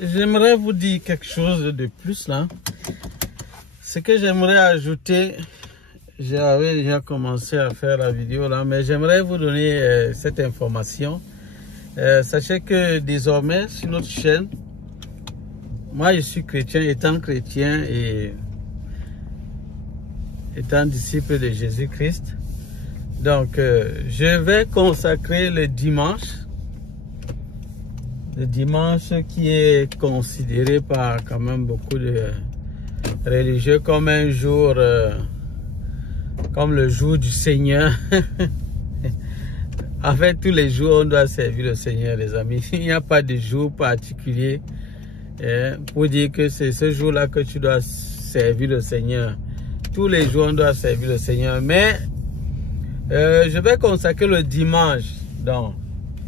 j'aimerais vous dire quelque chose de plus là. Ce que j'aimerais ajouter, j'avais déjà commencé à faire la vidéo là, mais j'aimerais vous donner cette information. Sachez que désormais sur notre chaîne, moi je suis chrétien, étant chrétien et étant disciple de Jésus-Christ. Donc je vais consacrer le dimanche qui est considéré par quand même beaucoup de religieux comme un jour, comme le jour du Seigneur. En fait, tous les jours, on doit servir le Seigneur, les amis. Il n'y a pas de jour particulier pour dire que c'est ce jour-là que tu dois servir le Seigneur. Tous les jours, on doit servir le Seigneur. Mais je vais consacrer le dimanche. Donc,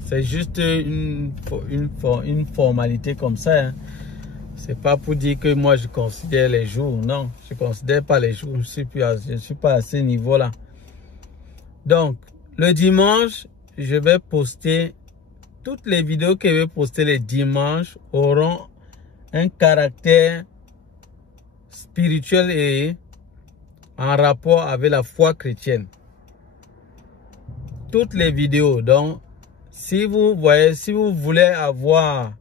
c'est juste une formalité comme ça. Hein. C'est pas pour dire que moi, je considère les jours. Non, je ne considère pas les jours. Je ne suis pas à ce niveau-là. Donc, le dimanche, je vais poster, toutes les vidéos que je vais poster les dimanches auront un caractère spirituel et en rapport avec la foi chrétienne. Toutes les vidéos. Donc, si vous voulez avoir,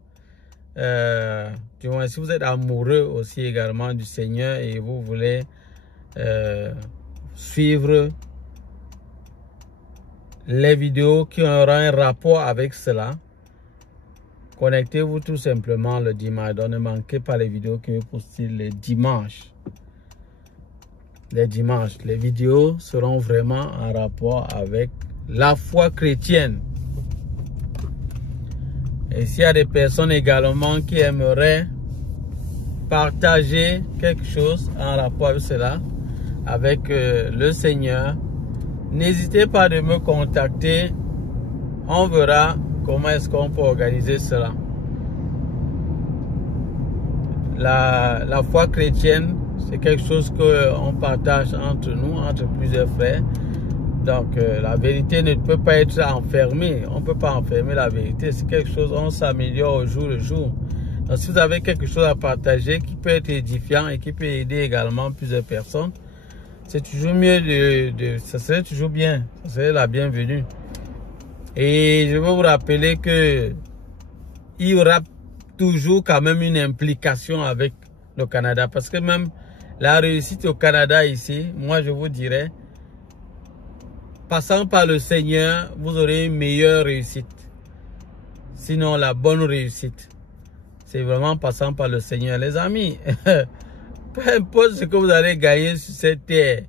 si vous êtes amoureux aussi également du Seigneur et vous voulez suivre les vidéos qui auront un rapport avec cela, connectez-vous tout simplement le dimanche. Donc, ne manquez pas les vidéos que je poste les dimanches. Les dimanches, les vidéos seront vraiment en rapport avec la foi chrétienne. Et s'il y a des personnes également qui aimeraient partager quelque chose en rapport avec cela, avec le Seigneur, n'hésitez pas de me contacter. On verra comment est-ce qu'on peut organiser cela. La foi chrétienne, c'est quelque chose qu'on partage entre nous, entre plusieurs frères. Donc, la vérité ne peut pas être enfermée. On ne peut pas enfermer la vérité. C'est quelque chose, on s'améliore au jour le jour. Donc, si vous avez quelque chose à partager qui peut être édifiant et qui peut aider également plusieurs personnes, c'est toujours mieux ça serait toujours bien. Ça serait la bienvenue. Et je veux vous rappeler que il y aura toujours quand même une implication avec le Canada. Parce que même la réussite au Canada ici, moi je vous dirais, passant par le Seigneur, vous aurez une meilleure réussite. Sinon, la bonne réussite, c'est vraiment passant par le Seigneur. Les amis, peu importe ce que vous allez gagner sur cette terre,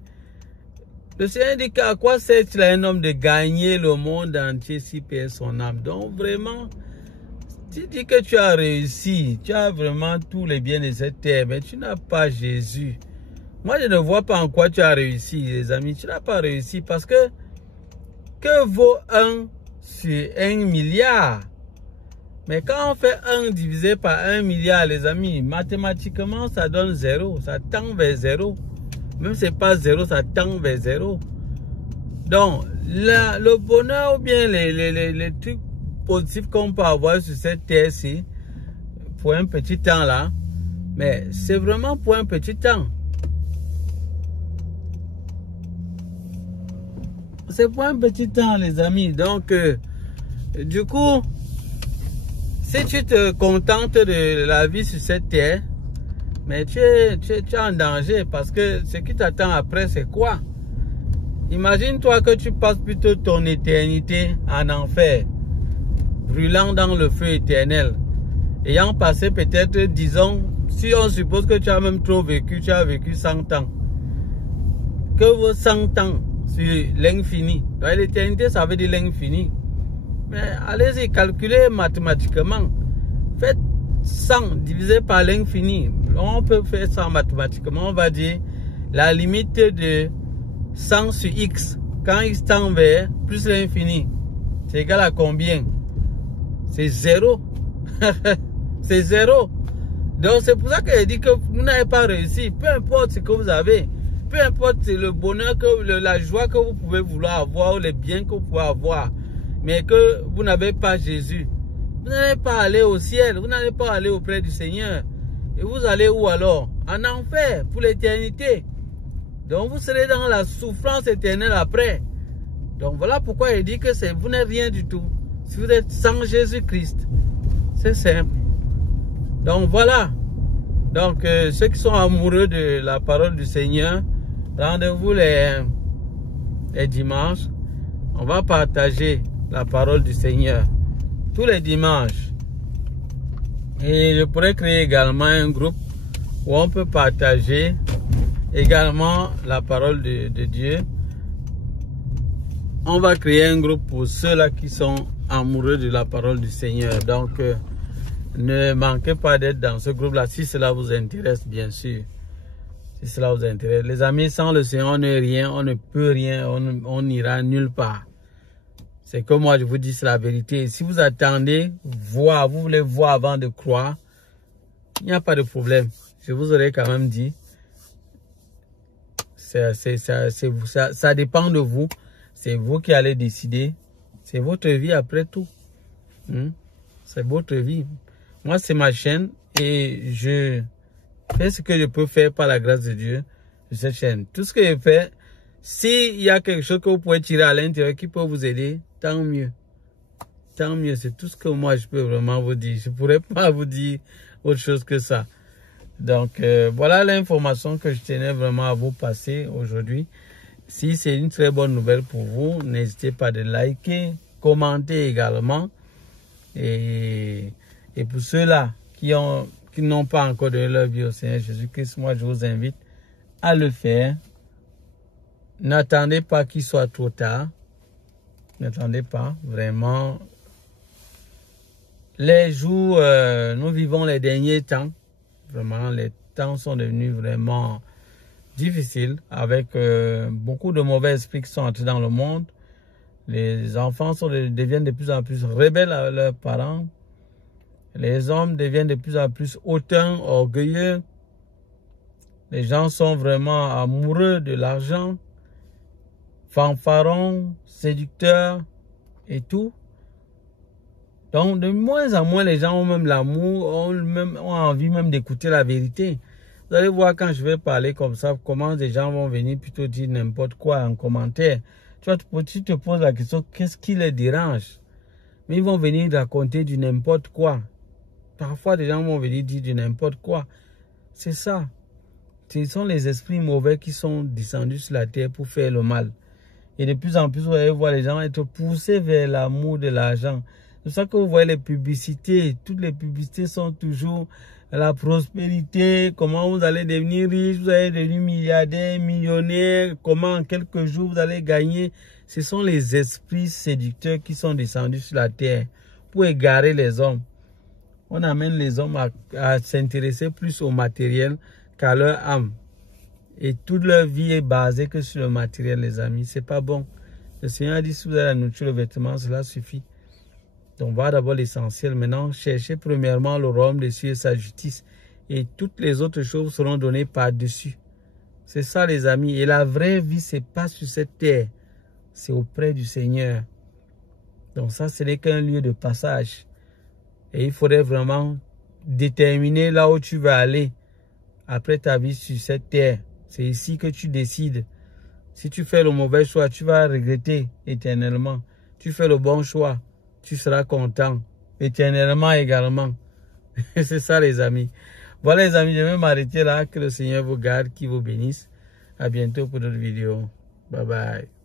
le Seigneur dit qu'à quoi sert-il à un homme de gagner le monde entier s'il perd son âme? Donc vraiment, tu dis que tu as réussi, tu as vraiment tous les biens de cette terre, mais tu n'as pas Jésus. Moi, je ne vois pas en quoi tu as réussi, les amis. Tu n'as pas réussi parce que vaut 1 sur 1 milliard? Mais quand on fait 1 divisé par 1 milliard, les amis, mathématiquement, ça donne 0. Ça tend vers 0. Même si ce n'est pas 0, ça tend vers 0. Donc, le bonheur ou bien les trucs positifs qu'on peut avoir sur cette terre-ci, pour un petit temps là, mais c'est vraiment pour un petit temps. C'est pour un petit temps, les amis. Donc, du coup, si tu te contentes de la vie sur cette terre, mais tu es en danger parce que ce qui t'attend après, c'est quoi? Imagine-toi que tu passes plutôt ton éternité en enfer, brûlant dans le feu éternel, ayant passé peut-être, disons, si on suppose que tu as même trop vécu, tu as vécu 100 ans, que vos 100 ans sur l'infini, l'éternité ça veut dire l'infini, mais allez-y, calculez mathématiquement, faites 100 divisé par l'infini. On peut faire ça mathématiquement. On va dire la limite de 100 sur x. Quand x tend vers plus l'infini, c'est égal à combien? C'est 0. C'est 0. Donc c'est pour ça que je dis que vous n'avez pas réussi. Peu importe ce que vous avez, peu importe le bonheur, la joie que vous pouvez vouloir avoir, ou les biens que vous pouvez avoir, mais que vous n'avez pas Jésus, vous n'allez pas aller au ciel, vous n'allez pas aller auprès du Seigneur. Et vous allez où alors? En enfer, pour l'éternité. Donc vous serez dans la souffrance éternelle après. Donc voilà pourquoi il dit que vous n'êtes rien du tout. Si vous êtes sans Jésus-Christ, c'est simple. Donc voilà. Donc ceux qui sont amoureux de la parole du Seigneur, rendez-vous les dimanches. On va partager la parole du Seigneur tous les dimanches. Et je pourrais créer également un groupe où on peut partager également la parole de Dieu. On va créer un groupe pour ceux-là qui sont amoureux de la parole du Seigneur. Donc, ne manquez pas d'être dans ce groupe-là si cela vous intéresse, bien sûr. Si cela vous intéresse. Les amis, sans le Seigneur, on n'est rien, on ne peut rien, on n'ira nulle part. C'est comme moi, je vous dis, c'est la vérité. Si vous attendez voir, vous voulez voir avant de croire, il n'y a pas de problème. Je vous aurais quand même dit, ça dépend de vous. C'est vous qui allez décider. C'est votre vie après tout. C'est votre vie. Moi, c'est ma chaîne et je fais ce que je peux faire par la grâce de Dieu sur cette chaîne. Tout ce que je fais, s'il y a quelque chose que vous pouvez tirer à l'intérieur qui peut vous aider, tant mieux. Tant mieux. C'est tout ce que moi, je peux vraiment vous dire. Je ne pourrais pas vous dire autre chose que ça. Donc, voilà l'information que je tenais vraiment à vous passer aujourd'hui. Si c'est une très bonne nouvelle pour vous, n'hésitez pas de liker, commenter également. Et pour ceux-là qui n'ont pas encore donné leur vie au Seigneur Jésus-Christ, moi je vous invite à le faire. N'attendez pas qu'il soit trop tard. N'attendez pas, vraiment. Les jours, nous vivons les derniers temps. Vraiment, les temps sont devenus vraiment difficiles avec beaucoup de mauvais esprits qui sont entrés dans le monde. Les enfants deviennent de plus en plus rebelles à leurs parents. Les hommes deviennent de plus en plus hautains, orgueilleux. Les gens sont vraiment amoureux de l'argent, fanfarons, séducteurs et tout. Donc, de moins en moins, les gens ont même l'amour, ont envie même d'écouter la vérité. Vous allez voir quand je vais parler comme ça, comment des gens vont venir plutôt dire n'importe quoi en commentaire. Tu te poses la question, qu'est-ce qui les dérange? Mais ils vont venir raconter du n'importe quoi. Parfois, des gens vont venir dire du n'importe quoi. C'est ça. Ce sont les esprits mauvais qui sont descendus sur la terre pour faire le mal. Et de plus en plus, vous allez voir les gens être poussés vers l'amour de l'argent. C'est pour ça que vous voyez les publicités. Toutes les publicités sont toujours la prospérité, comment vous allez devenir riche, vous allez devenir milliardaire, millionnaire, comment en quelques jours vous allez gagner. Ce sont les esprits séducteurs qui sont descendus sur la terre pour égarer les hommes. On amène les hommes à s'intéresser plus au matériel qu'à leur âme. Et toute leur vie est basée que sur le matériel, les amis. C'est pas bon. Le Seigneur a dit, si vous avez la nourriture, le vêtement, cela suffit. Donc, va d'abord l'essentiel. Maintenant, cherchez premièrement le royaume des cieux et sa justice. Et toutes les autres choses seront données par-dessus. C'est ça, les amis. Et la vraie vie, c'est pas sur cette terre. C'est auprès du Seigneur. Donc, ça, ce n'est qu'un lieu de passage. Et il faudrait vraiment déterminer là où tu vas aller après ta vie sur cette terre. C'est ici que tu décides. Si tu fais le mauvais choix, tu vas regretter éternellement. Tu fais le bon choix, tu seras content éternellement également. C'est ça, les amis. Voilà, les amis, je vais m'arrêter là. Que le Seigneur vous garde, qu'il vous bénisse. À bientôt pour d'autres vidéos. Bye bye.